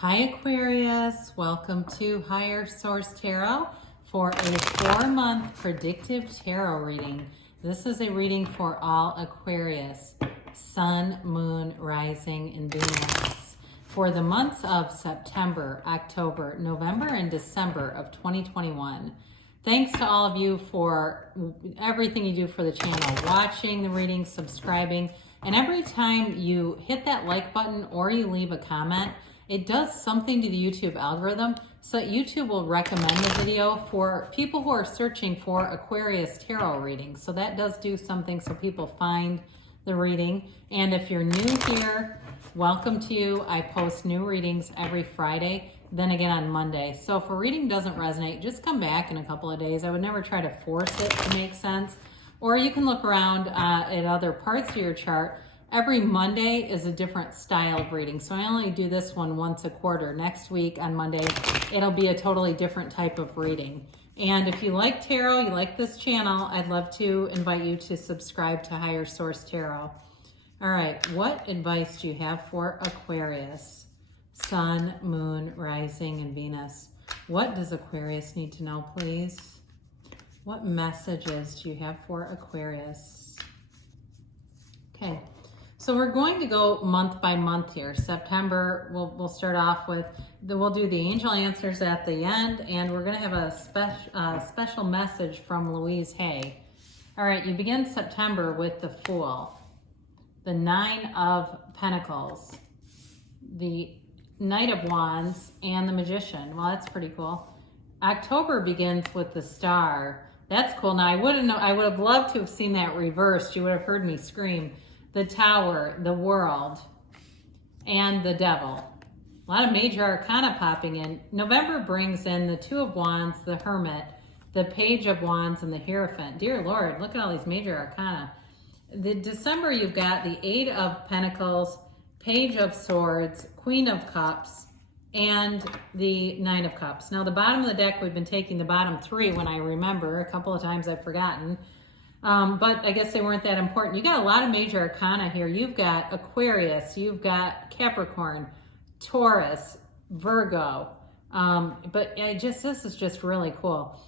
Hi Aquarius, welcome to Higher Source Tarot for a 4-month predictive tarot reading. This is a reading for all Aquarius, Sun, Moon, Rising, and Venus for the months of September, October, November, and December of 2021. Thanks to all of you for everything you do for the channel, watching the reading, subscribing, and every time you hit that like button or you leave a comment, it does something to the YouTube algorithm so that YouTube will recommend the video for people who are searching for Aquarius tarot readings. So that does do something so people find the reading. And if you're new here, welcome to you. I post new readings every Friday, then again on Monday. So if a reading doesn't resonate, just come back in a couple of days. I would never try to force it to make sense. Or you can look around at other parts of your chart. Every Monday is a different style of reading. So I only do this one once a quarter. Next week on Monday, it'll be a totally different type of reading. And if you like tarot, you like this channel, I'd love to invite you to subscribe to Higher Source Tarot. All right, what advice do you have for Aquarius? Sun, Moon, Rising, and Venus. What does Aquarius need to know, please? What messages do you have for Aquarius? Okay. So we're going to go month by month here. September, we'll start off with, we'll do the angel answers at the end, and we're going to have a special message from Louise Hay. All right, you begin September with the Fool, the Nine of Pentacles, the Knight of Wands, and the Magician. Well, that's pretty cool. October begins with the Star. That's cool. Now, I would have loved to have seen that reversed. You would have heard me scream. The Tower, the World, and the Devil. A lot of major arcana popping in. November brings in the Two of Wands, the Hermit, the Page of Wands, and the Hierophant. Dear Lord, look at all these major arcana. The December, you've got the Eight of Pentacles, Page of Swords, Queen of Cups, and the Nine of Cups. Now, the bottom of the deck, we've been taking the bottom three when I remember. A couple of times I've forgotten. But I guess they weren't that important. You got a lot of major arcana here. You've got Aquarius, you've got Capricorn, Taurus, Virgo. But this is just really cool.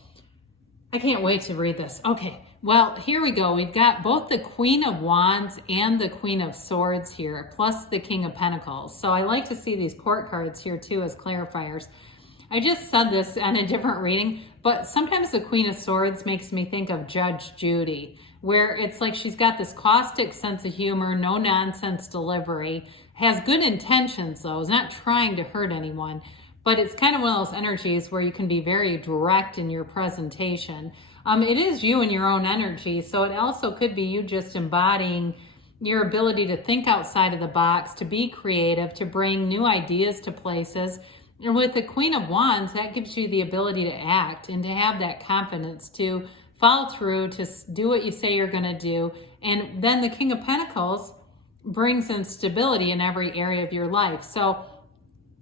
I can't wait to read this. Okay, well, here we go. We've got both the Queen of Wands and the Queen of Swords here, plus the King of Pentacles. So I like to see these court cards here too as clarifiers. I just said this in a different reading, but sometimes the Queen of Swords makes me think of Judge Judy, where it's like she's got this caustic sense of humor, no nonsense delivery, has good intentions though, is not trying to hurt anyone, but it's kind of one of those energies where you can be very direct in your presentation. It is you and your own energy, so it also could be you just embodying your ability to think outside of the box, to be creative, to bring new ideas to places. And with the Queen of Wands, that gives you the ability to act and to have that confidence to follow through, to do what you say you're going to do. And then the King of Pentacles brings in stability in every area of your life. So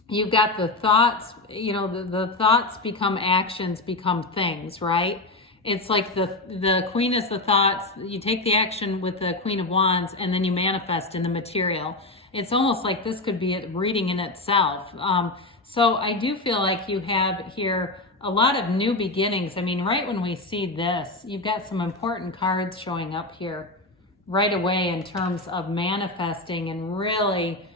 you've got the thoughts, the thoughts become actions, become things, right? It's like the Queen is the thoughts, you take the action with the Queen of Wands, and then you manifest in the material. It's almost like this could be a reading in itself. So I do feel like you have here a lot of new beginnings. I mean, right when we see this, you've got some important cards showing up here right away in terms of manifesting and really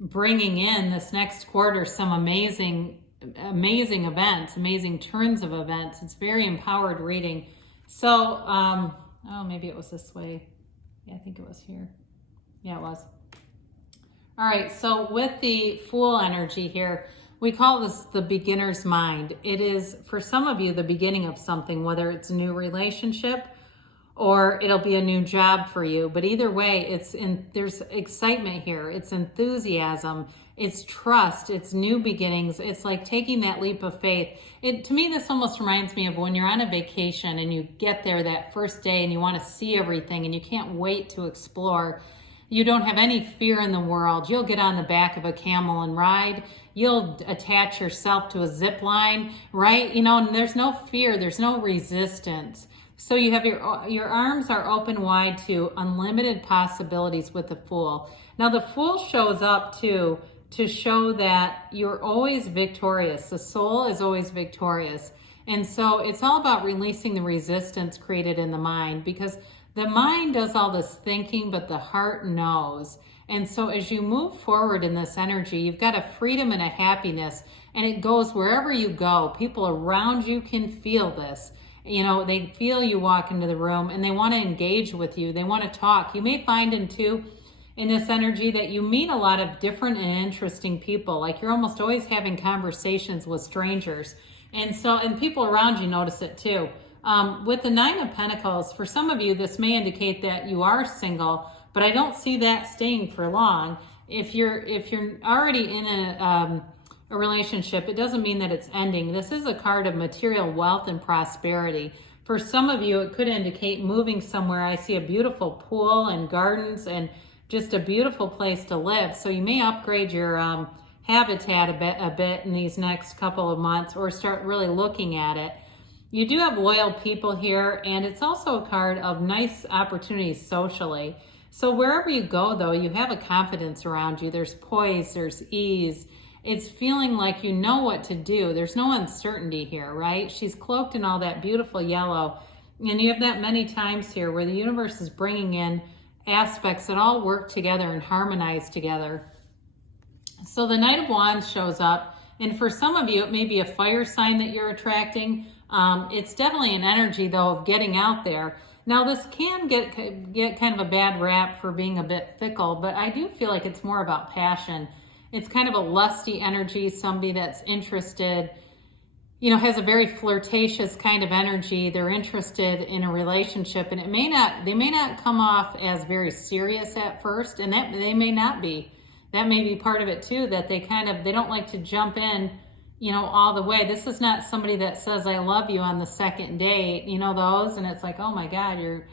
bringing in this next quarter some amazing events, amazing turns of events. It's very empowered reading. So, oh, maybe it was this way. Yeah, I think it was here. Yeah, it was. All right, so with the Fool energy here, we call this the beginner's mind. It is, for some of you, the beginning of something, whether it's a new relationship or it'll be a new job for you. But either way, there's excitement here. It's enthusiasm. It's trust. It's new beginnings. It's like taking that leap of faith. To me, this almost reminds me of when you're on a vacation and you get there that first day and you want to see everything and you can't wait to explore. You don't have any fear in the world. You'll get on the back of a camel and ride. You'll attach yourself to a zip line, right? And there's no fear. There's no resistance. So you have your arms are open wide to unlimited possibilities with the Fool. Now the Fool shows up to to show that you're always victorious. The soul is always victorious. And so it's all about releasing the resistance created in the mind, because the mind does all this thinking, but the heart knows. And so as you move forward in this energy, you've got a freedom and a happiness, and it goes wherever you go. People around you can feel this. You know, they feel you walk into the room and they want to engage with you. They want to talk. You may find in this energy that you meet a lot of different and interesting people. Like you're almost always having conversations with strangers. And people around you notice it too. With the Nine of Pentacles, for some of you, this may indicate that you are single, but I don't see that staying for long. If you're already in a relationship, it doesn't mean that it's ending. This is a card of material wealth and prosperity. For some of you, it could indicate moving somewhere. I see a beautiful pool and gardens and just a beautiful place to live. So you may upgrade your habitat a bit in these next couple of months, or start really looking at it. You do have loyal people here, and it's also a card of nice opportunities socially. So wherever you go, though, you have a confidence around you. There's poise, there's ease. It's feeling like you know what to do. There's no uncertainty here, right? She's cloaked in all that beautiful yellow. And you have that many times here where the universe is bringing in aspects that all work together and harmonize together. So the Knight of Wands shows up, and for some of you, it may be a fire sign that you're attracting. It's definitely an energy, though, of getting out there. Now, this can get kind of a bad rap for being a bit fickle, but I do feel like it's more about passion. It's kind of a lusty energy, somebody that's interested, you know, has a very flirtatious kind of energy. They're interested in a relationship, and they may not come off as very serious at first, and that they may not be. That may be part of it too, that they don't like to jump in, you know, all the way. This is not somebody that says, I love you on the second date, you know, those, and it's like, oh my God, you're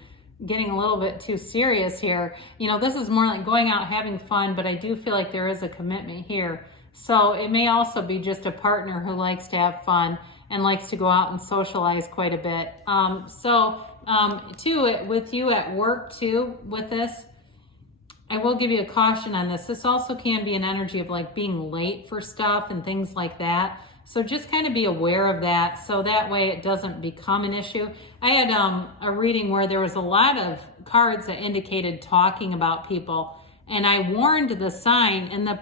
getting a little bit too serious here. You know, this is more like going out having fun, but I do feel like there is a commitment here. So it may also be just a partner who likes to have fun and likes to go out and socialize quite a bit. With you at work too, with this, I will give you a caution on this. This also can be an energy of like being late for stuff and things like that. So just kind of be aware of that, so that way it doesn't become an issue. I had a reading where there was a lot of cards that indicated talking about people, and I warned the sign, and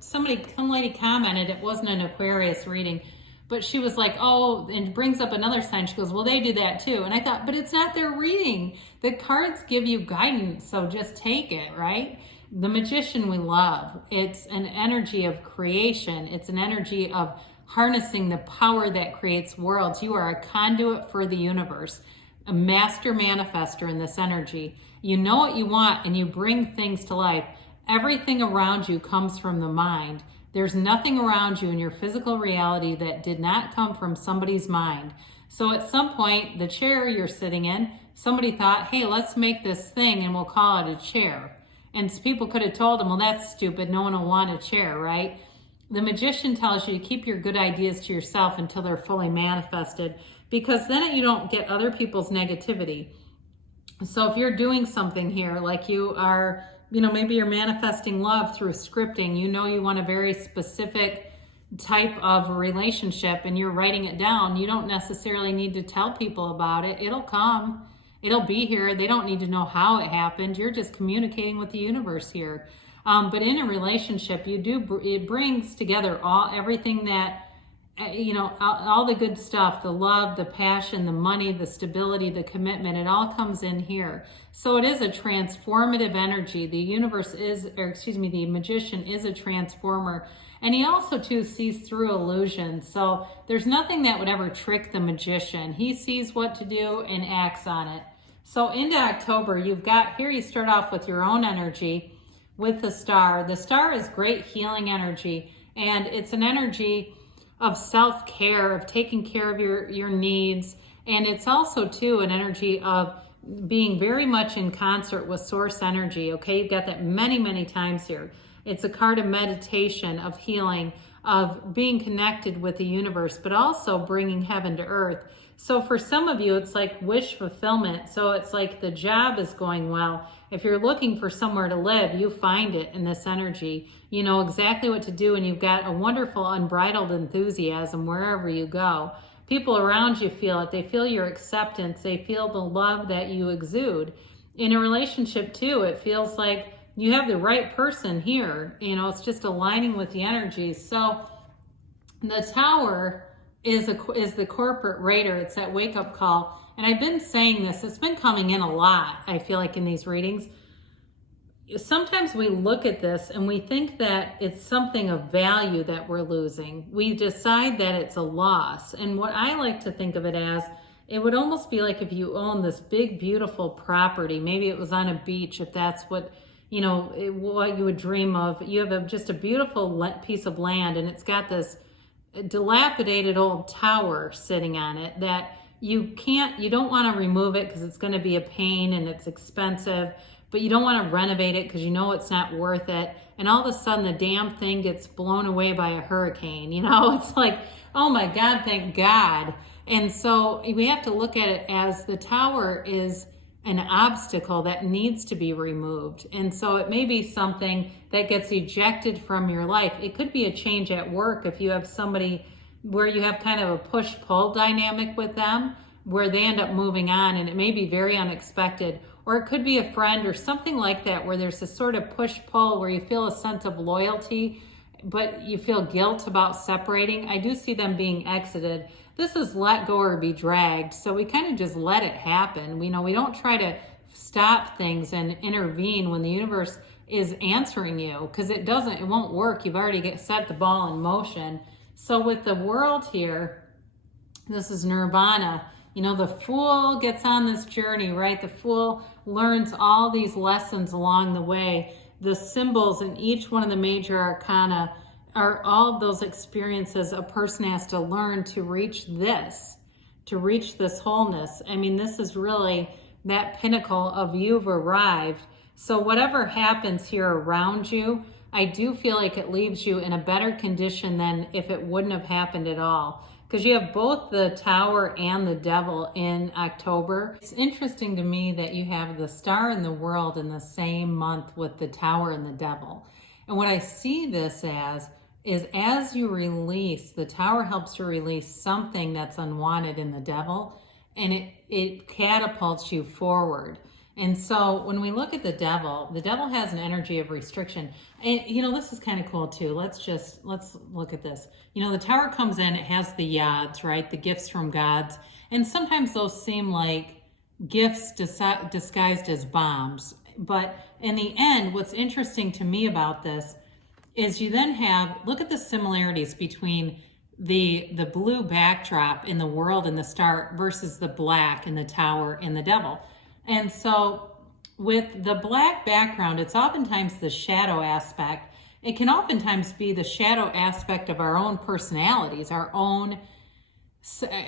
some lady commented it wasn't an Aquarius reading, but she was like, oh, and brings up another sign. She goes, well, they do that too. And I thought, but it's not their reading. The cards give you guidance, so just take it, right? The Magician we love. It's an energy of creation. It's an energy of harnessing the power that creates worlds. You are a conduit for the universe, a master manifester in this energy. You know what you want, and you bring things to life. Everything around you comes from the mind. There's nothing around you in your physical reality that did not come from somebody's mind. So at some point, the chair you're sitting in, somebody thought, hey, let's make this thing and we'll call it a chair. And people could have told them, well, that's stupid. No one will want a chair, right? The Magician tells you to keep your good ideas to yourself until they're fully manifested, because then you don't get other people's negativity. So if you're doing something here, like you are, you know, maybe you're manifesting love through scripting, you know you want a very specific type of relationship and you're writing it down, you don't necessarily need to tell people about it. It'll come. It'll be here. They don't need to know how it happened. You're just communicating with the universe here. But in a relationship, it brings together everything that, you know, all the good stuff, the love, the passion, the money, the stability, the commitment, it all comes in here. So it is a transformative energy. The Magician is a transformer. And he also too sees through illusion. So there's nothing that would ever trick the Magician. He sees what to do and acts on it. So into October, you've got, here you start off with your own energy with the Star. The Star is great healing energy, and it's an energy of self-care, of taking care of your needs. And it's also too an energy of being very much in concert with source energy. Okay, you've got that many, many times here. It's a card of meditation, of healing, of being connected with the universe, but also bringing heaven to earth. So for some of you, it's like wish fulfillment. So it's like the job is going well. If you're looking for somewhere to live, you find it in this energy. you know exactly what to do, and you've got a wonderful unbridled enthusiasm wherever you go. People around you feel it. They feel your acceptance. They feel the love that you exude. In a relationship too, it feels like you have the right person here. You know, it's just aligning with the energies. So the Tower is the corporate raider. It's that wake-up call. And I've been saying this, it's been coming in a lot, I feel like, in these readings. Sometimes we look at this and we think that it's something of value that we're losing. We decide that it's a loss. And what I like to think of it as, it would almost be like if you own this big, beautiful property. Maybe it was on a beach, if that's what, you know, what you would dream of. You have just a beautiful piece of land, and it's got this dilapidated old tower sitting on it that you don't want to remove it because it's going to be a pain and it's expensive. But you don't want to renovate it because you know it's not worth it. And all of a sudden the damn thing gets blown away by a hurricane. You know, it's like, oh my God, thank God. And so we have to look at it as the tower is an obstacle that needs to be removed. And so it may be something that gets ejected from your life. It could be a change at work if you have somebody where you have kind of a push-pull dynamic with them, where they end up moving on, and it may be very unexpected. Or it could be a friend or something like that, where there's this sort of push-pull where you feel a sense of loyalty, but you feel guilt about separating. I do see them being exited. This is let go or be dragged. So we kind of just let it happen. We don't try to stop things and intervene when the universe is answering you, because it won't work. You've already set the ball in motion. So with the World here, this is Nirvana. You know, the Fool gets on this journey, right? The Fool learns all these lessons along the way. The symbols in each one of the major arcana are all of those experiences a person has to learn to reach this wholeness. I mean, this is really that pinnacle of you've arrived. So whatever happens here around you, I do feel like it leaves you in a better condition than if it wouldn't have happened at all. Because you have both the Tower and the Devil in October. It's interesting to me that you have the Star and the World in the same month with the Tower and the Devil. And what I see this is as you release, the Tower helps you release something that's unwanted in the Devil, and it catapults you forward. And so when we look at the Devil has an energy of restriction. And, you know, this is kind of cool too. Let's look at this. You know, the Tower comes in, it has the yads, right? The gifts from gods. And sometimes those seem like gifts disguised as bombs. But in the end, what's interesting to me about this is you then look at the similarities between the blue backdrop in the World and the Star versus the black in the Tower and the Devil. And so with the black background, it's oftentimes the shadow aspect. It can oftentimes be the shadow aspect of our own personalities,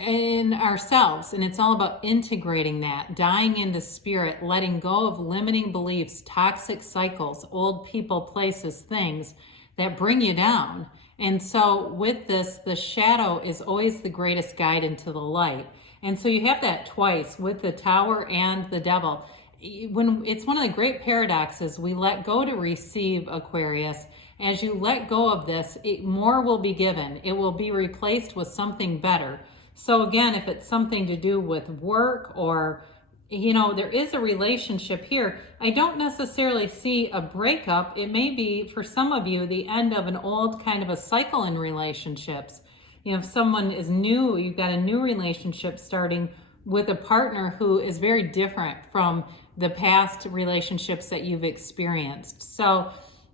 in ourselves. And it's all about integrating that, dying into spirit, letting go of limiting beliefs, toxic cycles, old people, places, things that bring you down. And so with this, the shadow is always the greatest guide into the light. And so you have that twice with the Tower and the Devil. When it's one of the great paradoxes, we let go to receive, Aquarius. As you let go of this, more will be given. It will be replaced with something better. So again, if it's something to do with work, or, you know, there is a relationship here, I don't necessarily see a breakup. It may be, for some of you, the end of an old kind of a cycle in relationships. You know, if someone is new, you've got a new relationship starting with a partner who is very different from the past relationships that you've experienced. So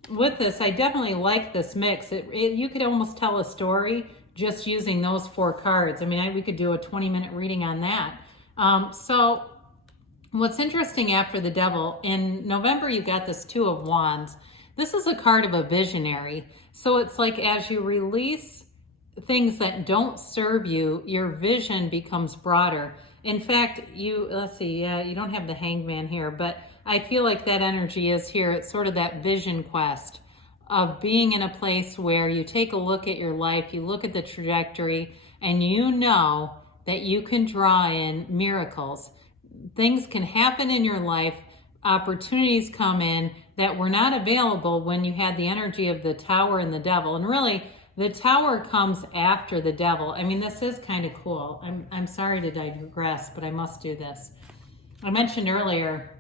with this, I definitely like this mix. You could almost tell a story just using those 4 cards. I mean, we could do a 20-minute reading on that. So what's interesting after the Devil, in November, you got this 2 of Wands. This is a card of a visionary. So it's like as you release things that don't serve you, your vision becomes broader. In fact, let's see, you don't have the Hangman here, but I feel like that energy is here. It's sort of that vision quest of being in a place where you take a look at your life, you look at the trajectory, and you know that you can draw in miracles. Things can happen in your life, opportunities come in, that were not available when you had the energy of the Tower and the Devil. And really, the Tower comes after the Devil. I mean, this is kind of cool. I'm sorry to digress, but I must do this. I mentioned earlier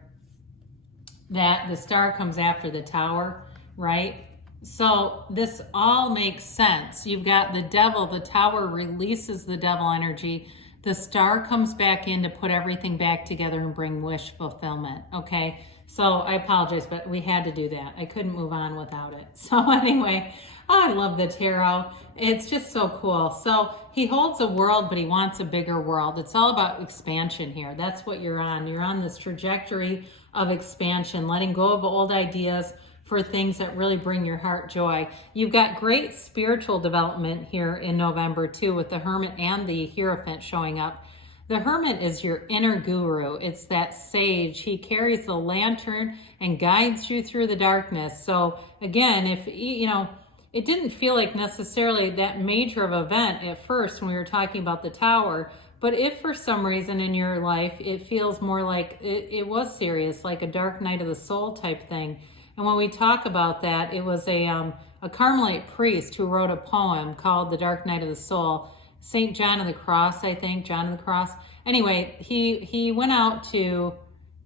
that the Star comes after the Tower, right? So this all makes sense. You've got the Devil, the Tower releases the Devil energy. The Star comes back in to put everything back together and bring wish fulfillment, okay? So I apologize, but we had to do that. I couldn't move on without it. So anyway, I love the tarot. It's just so cool. So he holds a world, but he wants a bigger world. It's all about expansion here. That's what you're on. You're on this trajectory of expansion, letting go of old ideas for things that really bring your heart joy. You've got great spiritual development here in November too, with the Hermit and the Hierophant showing up. The Hermit is your inner guru. It's that sage. He carries the lantern and guides you through the darkness. So again, if you know, it didn't feel like necessarily that major of an event at first when we were talking about the Tower, but if for some reason in your life it feels more like it was serious, like a dark night of the soul type thing. And when we talk about that, it was a Carmelite priest who wrote a poem called The Dark Night of the Soul. St. John of the Cross, I think, John of the Cross. Anyway, he went out to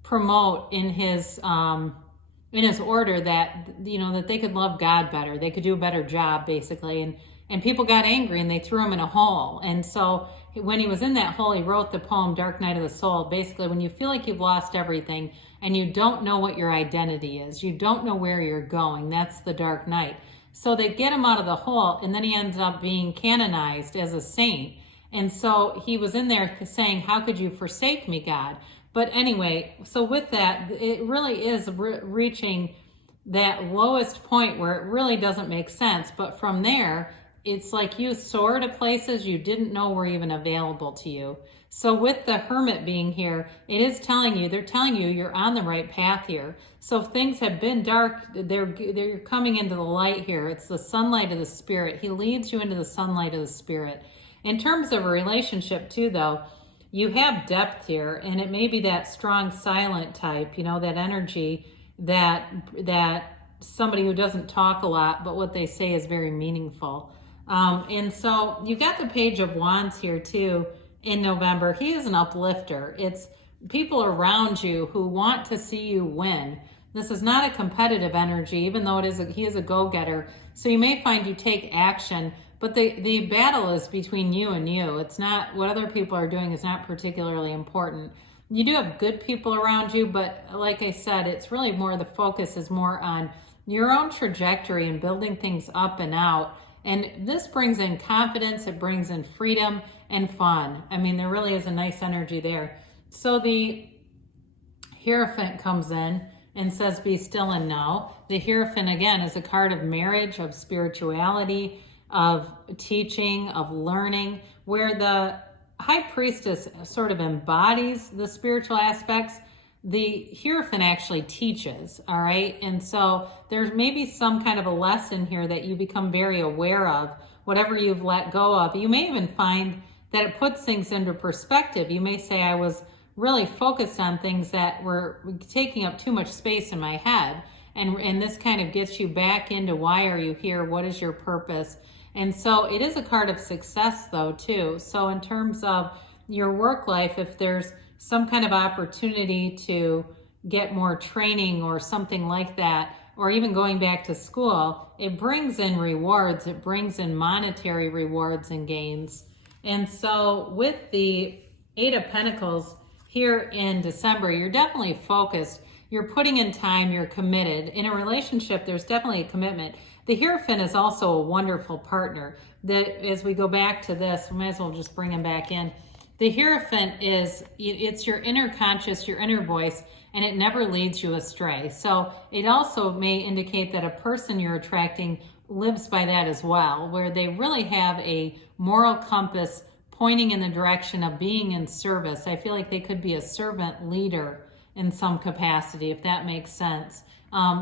promote in his order that, you know, that they could love God better. They could do a better job, basically. And people got angry and they threw him in a hole. And so when he was in that hole, he wrote the poem Dark Night of the Soul. Basically, when you feel like you've lost everything and you don't know what your identity is, you don't know where you're going, that's the dark night. So they get him out of the hole, and then he ends up being canonized as a saint. And so he was in there saying, how could you forsake me, God? But anyway, so with that, it really is reaching that lowest point where it really doesn't make sense. But from there, it's like you soar to places you didn't know were even available to you. So with the Hermit being here, it is telling you, they're telling you you're on the right path here. So if things have been dark, they're coming into the light here. It's the sunlight of the Spirit. He leads you into the sunlight of the Spirit. In terms of a relationship too, though, you have depth here, and it may be that strong silent type, you know, that energy that somebody who doesn't talk a lot, but what they say is very meaningful. And so you've got the Page of Wands here too in November. He is an uplifter. It's people around you who want to see you win. This is not a competitive energy, even though he is a go-getter. So you may find you take action, but the battle is between you and you. It's not what other people are doing is not particularly important. You do have good people around you, but like I said, it's really more, the focus is more on your own trajectory and building things up and out. And this brings in confidence, it brings in freedom and fun. I mean, there really is a nice energy there. So the Hierophant comes in and says, be still and know. The Hierophant, again, is a card of marriage, of spirituality, of teaching, of learning, where the High Priestess sort of embodies the spiritual aspects. The Hierophant actually teaches, all right? And so there's maybe some kind of a lesson here that you become very aware of, whatever you've let go of. You may even find that it puts things into perspective. You may say, I was really focused on things that were taking up too much space in my head. And this kind of gets you back into, why are you here? What is your purpose? And so it is a card of success though, too. So in terms of your work life, if there's some kind of opportunity to get more training or something like that, or even going back to school, it brings in rewards. It brings in monetary rewards and gains. And so with the Eight of Pentacles here in December, you're definitely focused. You're putting in time, you're committed. In a relationship, there's definitely a commitment. The Hierophant is also a wonderful partner. That as we go back to this, we might as well just bring him back in. The Hierophant it's your inner conscious, your inner voice, and it never leads you astray. So it also may indicate that a person you're attracting lives by that as well, where they really have a moral compass pointing in the direction of being in service. I feel like they could be a servant leader in some capacity, if that makes sense.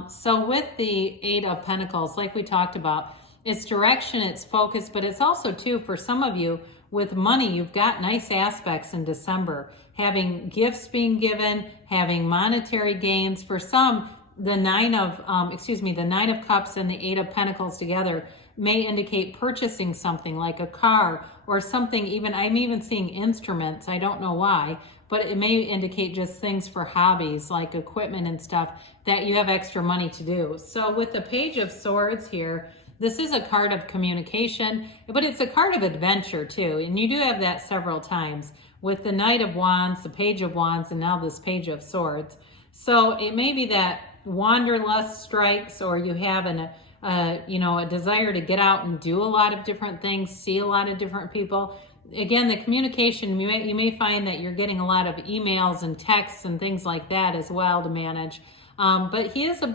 So with the Eight of Pentacles, like we talked about, it's direction, it's focus, but it's also too, for some of you, with money, you've got nice aspects in December. Having gifts being given, having monetary gains. For some, the Nine of Cups and the Eight of Pentacles together may indicate purchasing something like a car or something. Even I'm even seeing instruments. I don't know why, but it may indicate just things for hobbies like equipment and stuff that you have extra money to do. So with the Page of Swords here, this is a card of communication, but it's a card of adventure too. And you do have that several times with the Knight of Wands, the Page of Wands, and now this Page of Swords. So it may be that wanderlust strikes, or you have a desire to get out and do a lot of different things, see a lot of different people. Again, the communication, you may find that you're getting a lot of emails and texts and things like that as well to manage. But he is a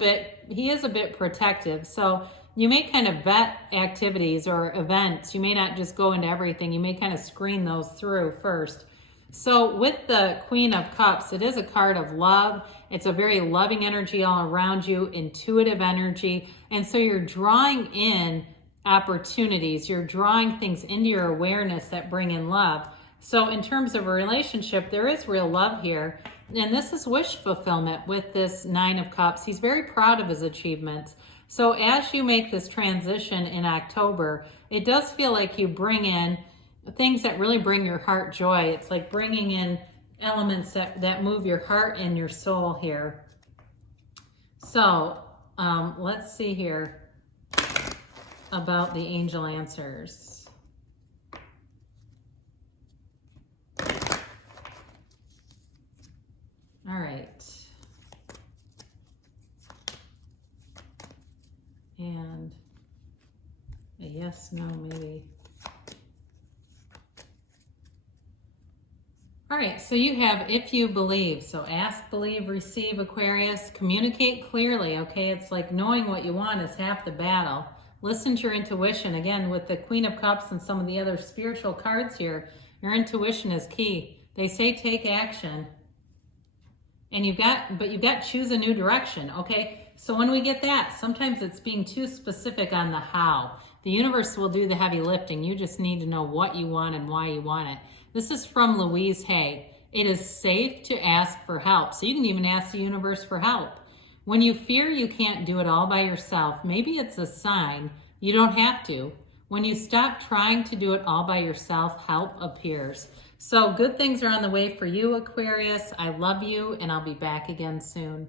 bit protective. So you may kind of vet activities or events. You may not just go into everything. You may kind of screen those through first. So with the Queen of Cups, it is a card of love. It's a very loving energy all around you, intuitive energy. And so you're drawing in opportunities. You're drawing things into your awareness that bring in love. So in terms of a relationship, there is real love here. And this is wish fulfillment with this Nine of Cups. He's very proud of his achievements. So as you make this transition in October, it does feel like you bring in things that really bring your heart joy. It's like bringing in elements that move your heart and your soul here. So let's see here about the angel answers. All right. And a yes, no, maybe. All right, so you have if you believe. So ask, believe, receive, Aquarius. Communicate clearly, okay? It's like knowing what you want is half the battle. Listen to your intuition. Again, with the Queen of Cups and some of the other spiritual cards here, your intuition is key. They say take action. And you've got choose a new direction, okay? So when we get that, sometimes it's being too specific on the how. The universe will do the heavy lifting. You just need to know what you want and why you want it. This is from Louise Hay. It is safe to ask for help. So you can even ask the universe for help. When you fear you can't do it all by yourself, maybe it's a sign you don't have to. When you stop trying to do it all by yourself, help appears. So good things are on the way for you, Aquarius. I love you, and I'll be back again soon.